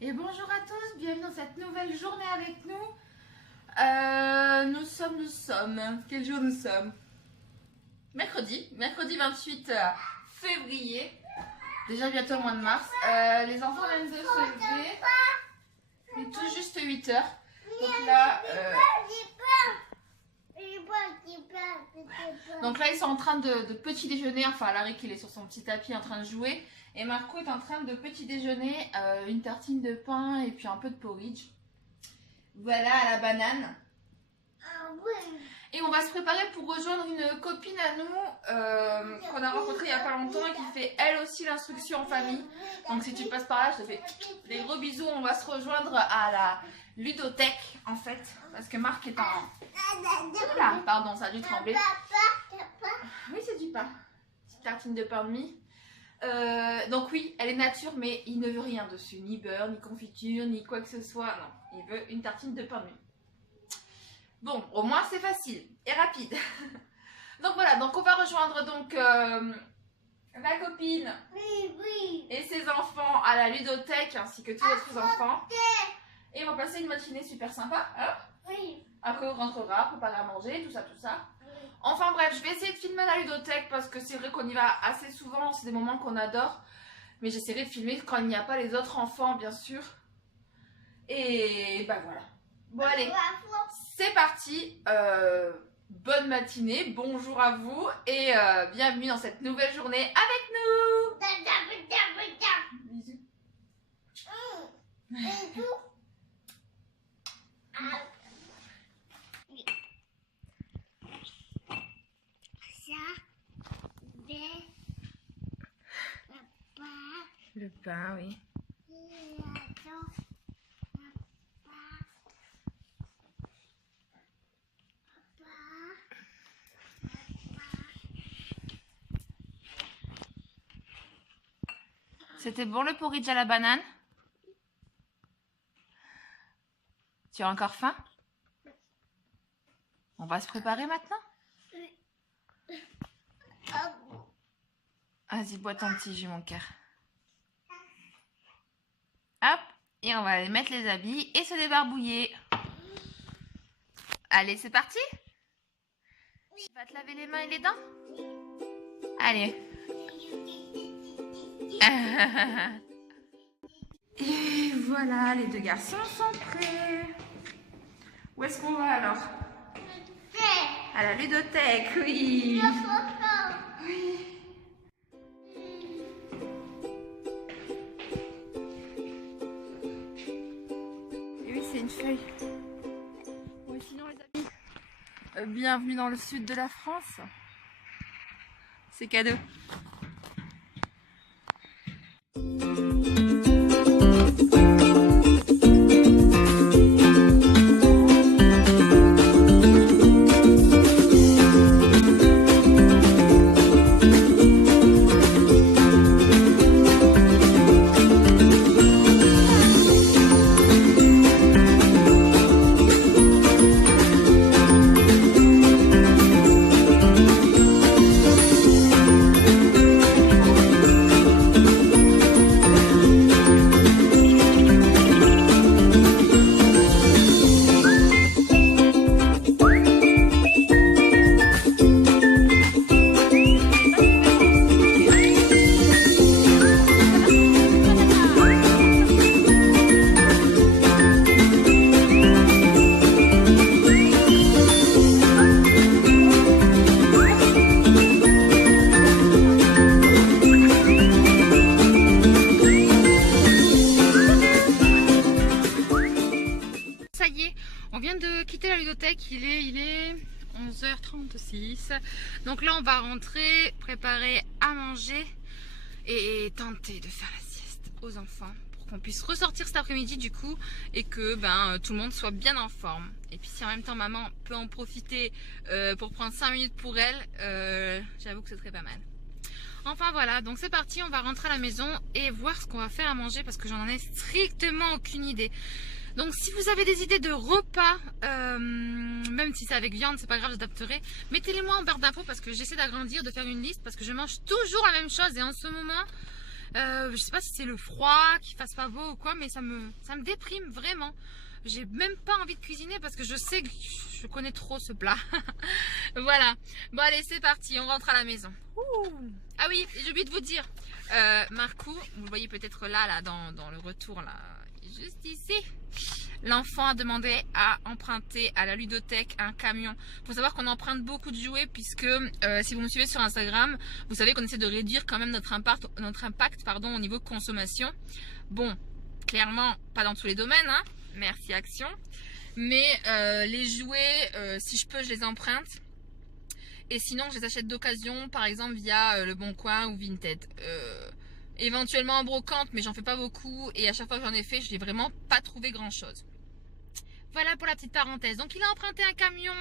Et bonjour à tous, bienvenue dans cette nouvelle journée avec nous. Nous sommes, quel jour nous sommes? Mercredi 28 février, déjà bientôt le mois de mars. Les enfants viennent de se lever, il est tout juste 8 heures. Donc là ils sont en train de petit déjeuner, enfin Larry il est sur son petit tapis en train de jouer. Et Marco est en train de petit déjeuner, une tartine de pain et puis un peu de porridge. Voilà, à la banane. Et on va se préparer pour rejoindre une copine à nous qu'on a rencontrée il n'y a pas longtemps et qui fait elle aussi l'instruction en famille. Donc si tu passes par là, je te fais des gros bisous. On va se rejoindre à la ludothèque en fait, parce que Marc est en... Oula, pardon, ça a dû trembler. Oui, c'est du pain. Petite tartine de pain de mie. Donc oui, elle est nature, mais il ne veut rien dessus, ni beurre, ni confiture, ni quoi que ce soit. Non, il veut une tartine de pain de mie. Bon, au moins c'est facile et rapide. Donc voilà, donc on va rejoindre donc ma copine et ses enfants à la ludothèque ainsi que tous les autres enfants. Et on va passer une matinée super sympa, hein? Oui. Après on rentrera, préparer à manger, tout ça, tout ça. Enfin bref, je vais essayer de filmer la ludothèque parce que c'est vrai qu'on y va assez souvent, c'est des moments qu'on adore. Mais j'essaierai de filmer quand il n'y a pas les autres enfants, bien sûr. Et bah voilà. Bon allez, c'est parti. Bonne matinée, bonjour à vous et bienvenue dans cette nouvelle journée avec nous. Bisous. Le pain, oui. C'était bon le porridge à la banane? Tu as encore faim? On va se préparer maintenant? Vas-y, bois ton petit jus, mon cœur. Hop, et on va aller mettre les habits et se débarbouiller. Allez, c'est parti? Tu vas te laver les mains et les dents? Allez. Et voilà, les deux garçons sont prêts. Où est-ce qu'on va alors? À la ludothèque, oui. Oui. Et oui, c'est une feuille. Oui, sinon les amis, bienvenue dans le sud de la France. C'est cadeau. On vient de quitter la ludothèque, il est 11h36. Donc là on va rentrer, préparer à manger et tenter de faire la sieste aux enfants pour qu'on puisse ressortir cet après-midi du coup et que tout le monde soit bien en forme. Et puis si en même temps maman peut en profiter pour prendre 5 minutes pour elle, j'avoue que ce serait pas mal. Enfin voilà, donc c'est parti, on va rentrer à la maison et voir ce qu'on va faire à manger parce que j'en ai strictement aucune idée. Donc si vous avez des idées de repas, même si c'est avec viande, c'est pas grave, j'adapterai. Mettez-les moi en barre d'infos parce que j'essaie d'agrandir, de faire une liste parce que je mange toujours la même chose et en ce moment, Je sais pas si c'est le froid, qu'il fasse pas beau ou quoi, mais ça me déprime vraiment. J'ai même pas envie de cuisiner parce que je sais que je connais trop ce plat. Voilà. Bon allez, c'est parti, on rentre à la maison. Ouh. Ah oui, j'ai oublié de vous dire. Marco, vous le voyez peut-être là dans le retour, là, juste ici. L'enfant a demandé à emprunter à la ludothèque un camion. Il faut savoir qu'on emprunte beaucoup de jouets puisque si vous me suivez sur Instagram, vous savez qu'on essaie de réduire quand même notre impact au niveau consommation. Bon, clairement, pas dans tous les domaines, hein. Merci Action. Mais les jouets, si je peux, je les emprunte. Et sinon, je les achète d'occasion, par exemple via Le Bon Coin ou Vinted. Éventuellement en brocante, mais j'en fais pas beaucoup. Et à chaque fois que j'en ai fait, je n'ai vraiment pas trouvé grand chose. Voilà pour la petite parenthèse. Donc il a emprunté un camion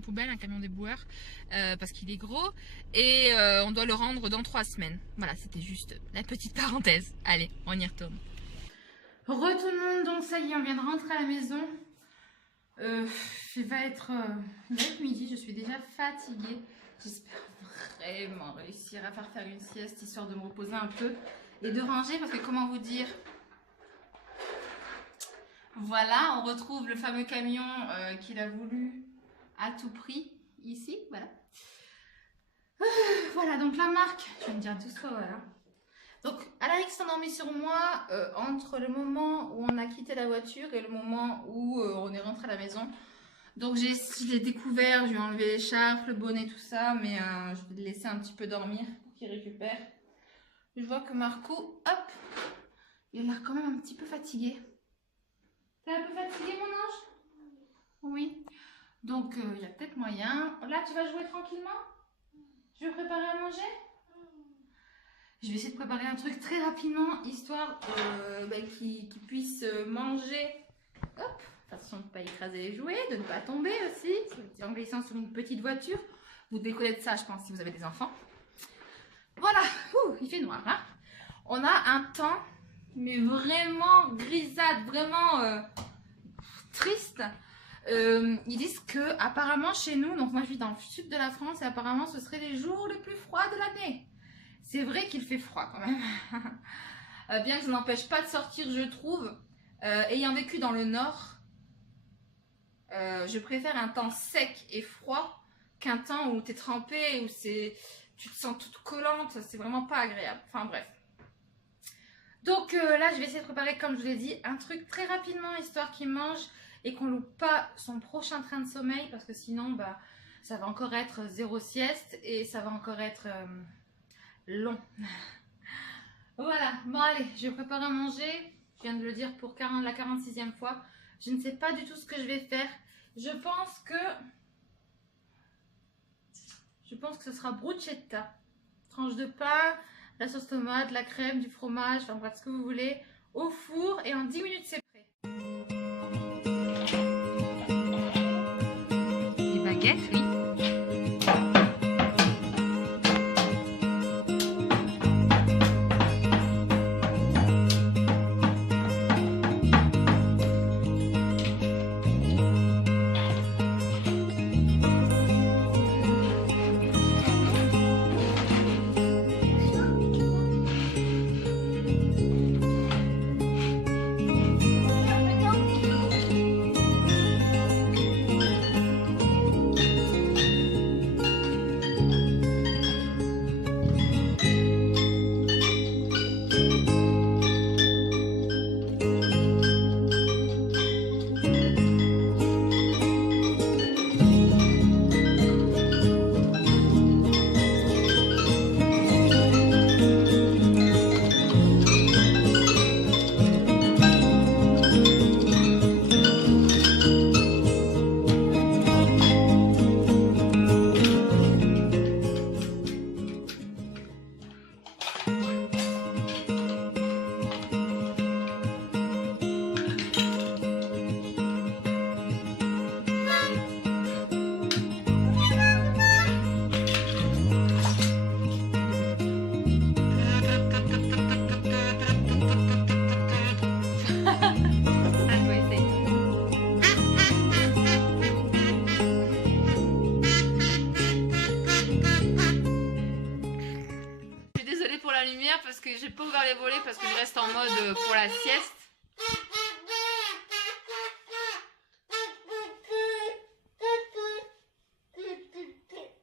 poubelle, un camion déboueur, parce qu'il est gros. Et on doit le rendre dans 3 semaines. Voilà, c'était juste la petite parenthèse. Allez, on y retourne. Tout le monde, donc ça y est, on vient de rentrer à la maison. Il va être midi, je suis déjà fatiguée. J'espère vraiment réussir à faire une sieste histoire de me reposer un peu et de ranger parce que comment vous dire, voilà, on retrouve le fameux camion qu'il a voulu à tout prix ici, voilà. Voilà, donc la marque, je vais me dire tout ça, voilà. Donc Alaric s'est endormi sur moi entre le moment où on a quitté la voiture et le moment où on est rentré à la maison. Donc je l'ai découvert, je lui ai enlevé l'écharpe, le bonnet, tout ça, mais je vais le laisser un petit peu dormir pour qu'il récupère. Je vois que Marco, hop, il a l'air quand même un petit peu fatigué. T'es un peu fatigué mon ange? Oui. Donc il y a peut-être moyen. Là tu vas jouer tranquillement? Je vais préparer à manger? Je vais essayer de préparer un truc très rapidement, histoire qu'il puisse manger. Hop, attention de ne pas écraser les jouets, de ne pas tomber aussi, en glissant sur une petite voiture. Vous décollez de ça, je pense, si vous avez des enfants. Voilà, ouh, il fait noir, hein. On a un temps, mais vraiment grisâtre, vraiment triste. Ils disent que apparemment chez nous, donc moi je vis dans le sud de la France, et apparemment ce serait les jours les plus froids de l'année. C'est vrai qu'il fait froid quand même. Bien que ça n'empêche pas de sortir, je trouve. Ayant vécu dans le nord, je préfère un temps sec et froid qu'un temps où tu es trempée, où tu te sens toute collante. C'est vraiment pas agréable. Enfin bref. Donc là, je vais essayer de préparer, comme je vous l'ai dit, un truc très rapidement, histoire qu'il mange et qu'on loupe pas son prochain train de sommeil. Parce que sinon, bah, ça va encore être 0 sieste et ça va encore être... long. Voilà, bon allez, je vais préparer à manger. Je viens de le dire pour la 46e fois. Je ne sais pas du tout ce que je vais faire. Je pense que ce sera bruschetta. Tranche de pain, la sauce tomate, la crème, du fromage, enfin bref, ce que vous voulez. Au four et en 10 minutes c'est prêt. Des baguettes, oui. ouvert les volets parce que je reste en mode pour la sieste.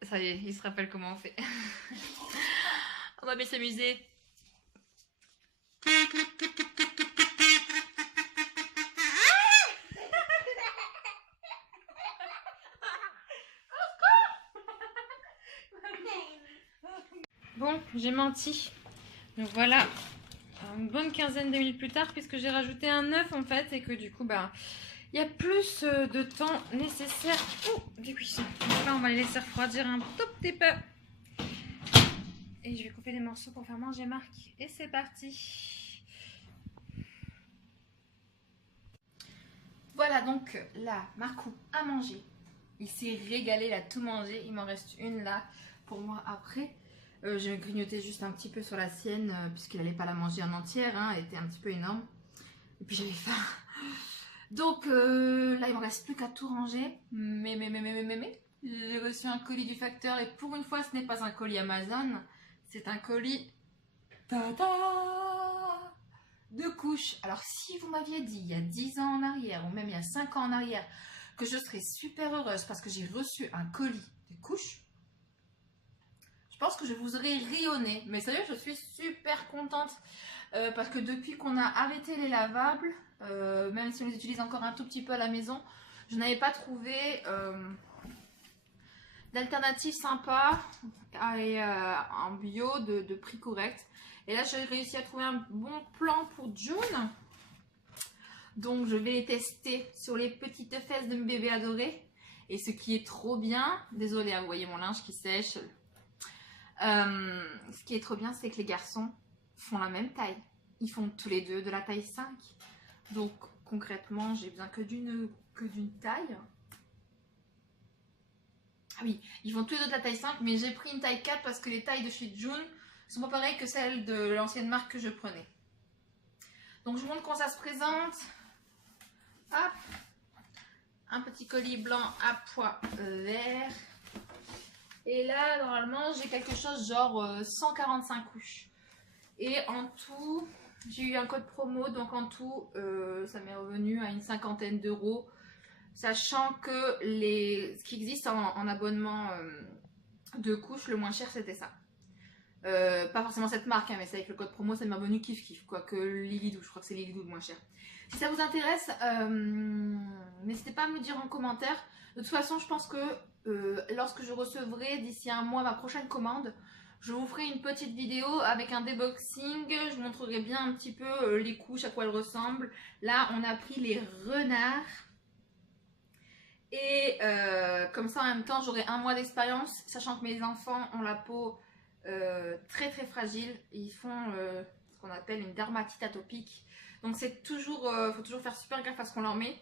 Ça y est, il se rappelle comment on fait. On va bien s'amuser. Bon, j'ai menti. Donc voilà, une bonne quinzaine de minutes plus tard, puisque j'ai rajouté un œuf en fait, et que du coup, bah, il y a plus de temps nécessaire pour des cuissons. Donc là, on va les laisser refroidir un tout petit peu. Et je vais couper des morceaux pour faire manger Marc. Et c'est parti. Voilà, donc là, Marcou a mangé. Il s'est régalé, il a tout mangé. Il m'en reste une là pour moi après. Je vais grignoter juste un petit peu sur la sienne, puisqu'il n'allait pas la manger en entière. Hein, elle était un petit peu énorme. Et puis j'avais faim. Donc là, il me reste plus qu'à tout ranger. Mais. J'ai reçu un colis du facteur et pour une fois, ce n'est pas un colis Amazon. C'est un colis de couches. Alors, si vous m'aviez dit il y a 10 ans en arrière ou même il y a 5 ans en arrière que je serais super heureuse parce que j'ai reçu un colis de couches, je pense que je vous aurais rayonné. Mais sérieux, je suis super contente parce que depuis qu'on a arrêté les lavables, même si on les utilise encore un tout petit peu à la maison, je n'avais pas trouvé d'alternative sympa et en bio de prix correct. Et là, j'ai réussi à trouver un bon plan pour June. Donc, je vais les tester sur les petites fesses de mon bébé adoré. Et ce qui est trop bien, désolée, vous voyez mon linge qui sèche. Ce qui est trop bien, c'est que les garçons font la même taille. Ils font tous les deux de la taille 5. Donc, concrètement, j'ai besoin que d'une taille. Ah oui, ils font tous les deux de la taille 5, mais j'ai pris une taille 4 parce que les tailles de chez June sont pas pareilles que celles de l'ancienne marque que je prenais. Donc je vous montre comment ça se présente. Hop, un petit colis blanc à pois vert. Et là, normalement, j'ai quelque chose genre 145 couches. Et en tout, j'ai eu un code promo, donc en tout, ça m'est revenu à une cinquantaine d'euros. Sachant que ce qui existe en abonnement de couches, le moins cher c'était ça. Pas forcément cette marque, hein, mais c'est avec le code promo, ça m'a venu kiff kiff. Quoique Lilidou, je crois que c'est Lilidou le moins cher. Si ça vous intéresse, n'hésitez pas à me dire en commentaire. De toute façon, je pense que lorsque je recevrai d'ici un mois ma prochaine commande, je vous ferai une petite vidéo avec un déboxing. Je vous montrerai bien un petit peu les couches, à quoi elles ressemblent. Là, on a pris les renards. Et comme ça en même temps j'aurai un mois d'expérience, sachant que mes enfants ont la peau très très fragile. Ils font ce qu'on appelle une dermatite atopique. Donc c'est toujours, faut toujours faire super gaffe à ce qu'on leur met.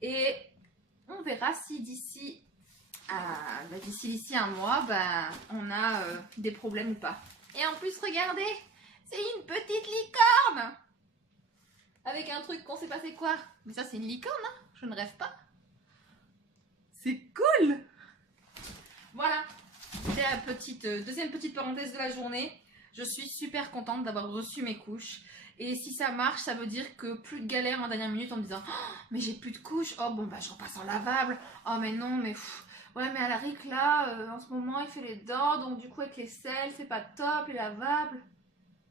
Et on verra si d'ici un mois, on a des problèmes ou pas. Et en plus regardez, c'est une petite licorne avec un truc qu'on sait pas c'est quoi. Mais ça c'est une licorne, hein, je ne rêve pas. C'est cool! Voilà, c'est la deuxième petite parenthèse de la journée. Je suis super contente d'avoir reçu mes couches. Et si ça marche, ça veut dire que plus de galère en dernière minute en me disant oh, mais j'ai plus de couches, oh bon je repasse en lavable, oh mais non mais ouais mais Alaric là en ce moment il fait les dents, donc du coup avec les sels c'est pas top, les lavables.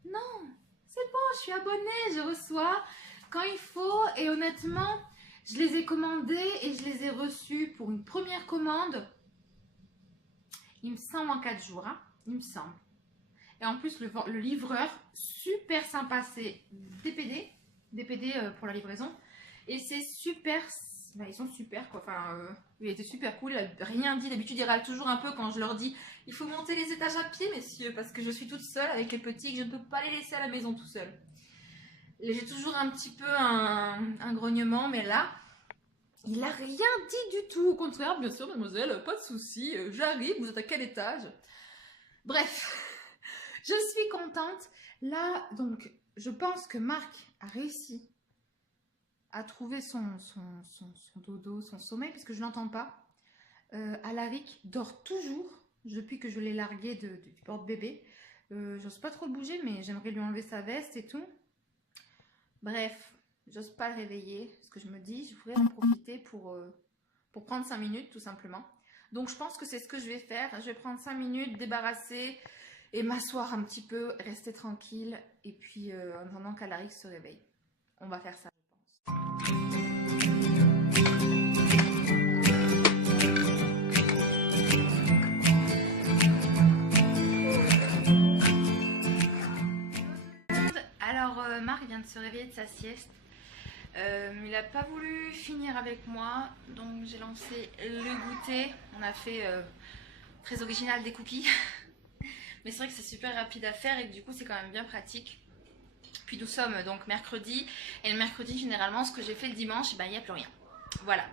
Non, c'est bon, je suis abonnée, je reçois quand il faut et honnêtement... Je les ai commandés et je les ai reçus pour une première commande. Il me semble en 4 jours, hein, il me semble. Et en plus, le livreur, super sympa, c'est DPD pour la livraison. Et c'est super, ils sont super quoi. Enfin, il était super cool, il a rien dit. D'habitude, il râle toujours un peu quand je leur dis il faut monter les étages à pied, messieurs, parce que je suis toute seule avec les petits et que je ne peux pas les laisser à la maison tout seul. J'ai toujours un petit peu un grognement, mais là, il n'a rien dit du tout. Au contraire, bien sûr, mademoiselle, pas de souci, j'arrive, vous êtes à quel étage? Bref, je suis contente. Là, donc, je pense que Marc a réussi à trouver son dodo, son sommeil, puisque je ne l'entends pas. Alaric dort toujours, depuis que je l'ai largué du porte-bébé. J'ose pas trop bouger, mais j'aimerais lui enlever sa veste et tout. Bref, j'ose pas le réveiller, parce que je me dis, je pourrais en profiter pour prendre 5 minutes, tout simplement. Donc, je pense que c'est ce que je vais faire. Je vais prendre 5 minutes, débarrasser et m'asseoir un petit peu, rester tranquille. Et puis, en attendant qu'Alarix se réveille. On va faire ça, je pense. Alors, Marc vient de se réveiller de sa sieste. Il n'a pas voulu finir avec moi, donc j'ai lancé le goûter. On a fait très original des cookies, mais c'est vrai que c'est super rapide à faire et que du coup c'est quand même bien pratique. Puis nous sommes donc mercredi, et le mercredi généralement ce que j'ai fait le dimanche, il n'y a plus rien. Voilà.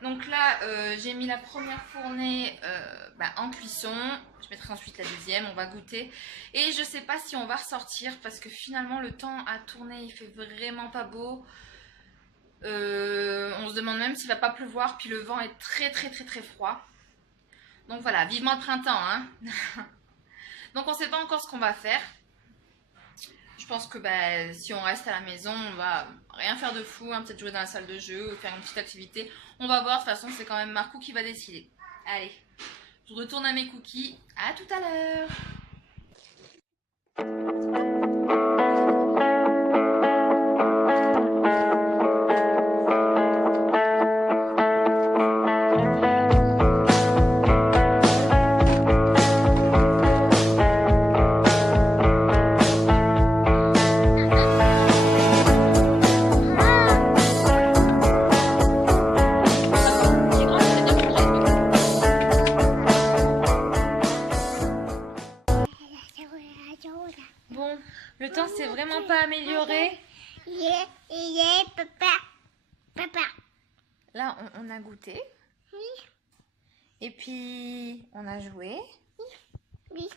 Donc là j'ai mis la première fournée en cuisson. Je mettrai ensuite la deuxième, on va goûter. Et je sais pas si on va ressortir parce que finalement le temps à tourner il fait vraiment pas beau. On se demande même s'il va pas pleuvoir, puis le vent est très froid. Donc voilà, vivement le printemps hein. Donc on sait pas encore ce qu'on va faire. Je pense que si on reste à la maison, on va rien faire de fou, hein, peut-être jouer dans la salle de jeu ou faire une petite activité. On va voir, de toute façon c'est quand même Marcou qui va décider. Allez, je retourne à mes cookies, à tout à l'heure. Bon, le temps s'est vraiment pas amélioré. Papa. Là, on a goûté. Oui. Et puis, on a joué. Oui.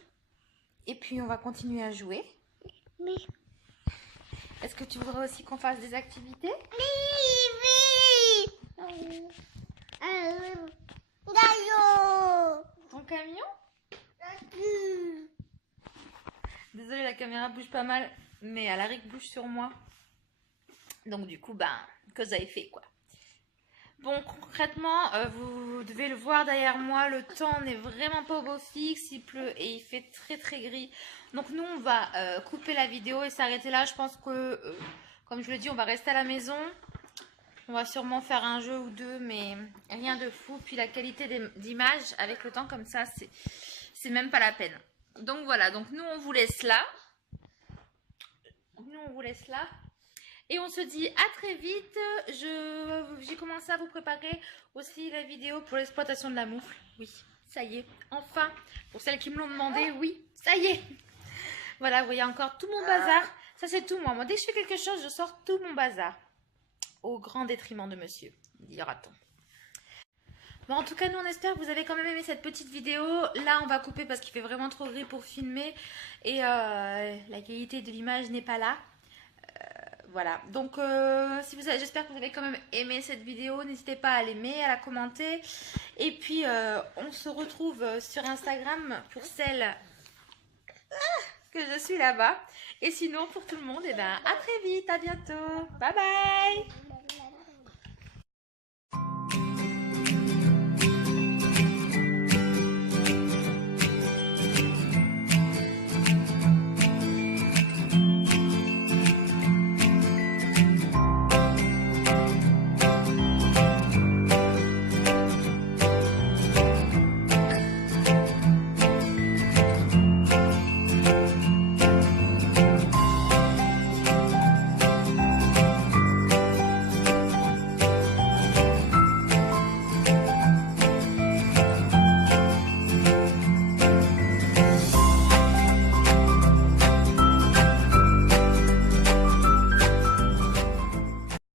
Et puis, on va continuer à jouer. Oui. Est-ce que tu voudrais aussi qu'on fasse des activités? Oui. Gallo. Ton camion? Désolée, la caméra bouge pas mal, mais Alaric bouge sur moi. Donc du coup, que vous avez fait quoi. Bon, concrètement, vous devez le voir derrière moi, le temps n'est vraiment pas au beau fixe, il pleut et il fait très gris. Donc nous, on va couper la vidéo et s'arrêter là. Je pense que, comme je le dis, on va rester à la maison. On va sûrement faire un jeu ou deux, mais rien de fou. Puis la qualité d'image avec le temps comme ça, c'est même pas la peine. Donc voilà, donc nous on vous laisse là. Et on se dit à très vite. J'ai commencé à vous préparer aussi la vidéo pour l'exploitation de la moufle. Oui, ça y est, enfin. Pour celles qui me l'ont demandé, oui, ça y est. Voilà, vous voyez encore tout mon bazar. Ça c'est tout moi. Moi dès que je fais quelque chose, je sors tout mon bazar. Au grand détriment de monsieur, dira-t-on. Bon, en tout cas, nous, on espère que vous avez quand même aimé cette petite vidéo. Là, on va couper parce qu'il fait vraiment trop gris pour filmer. Et la qualité de l'image n'est pas là. Voilà. Donc, j'espère que vous avez quand même aimé cette vidéo. N'hésitez pas à l'aimer, à la commenter. Et puis, on se retrouve sur Instagram pour celle que je suis là-bas. Et sinon, pour tout le monde, à très vite. À bientôt. Bye bye.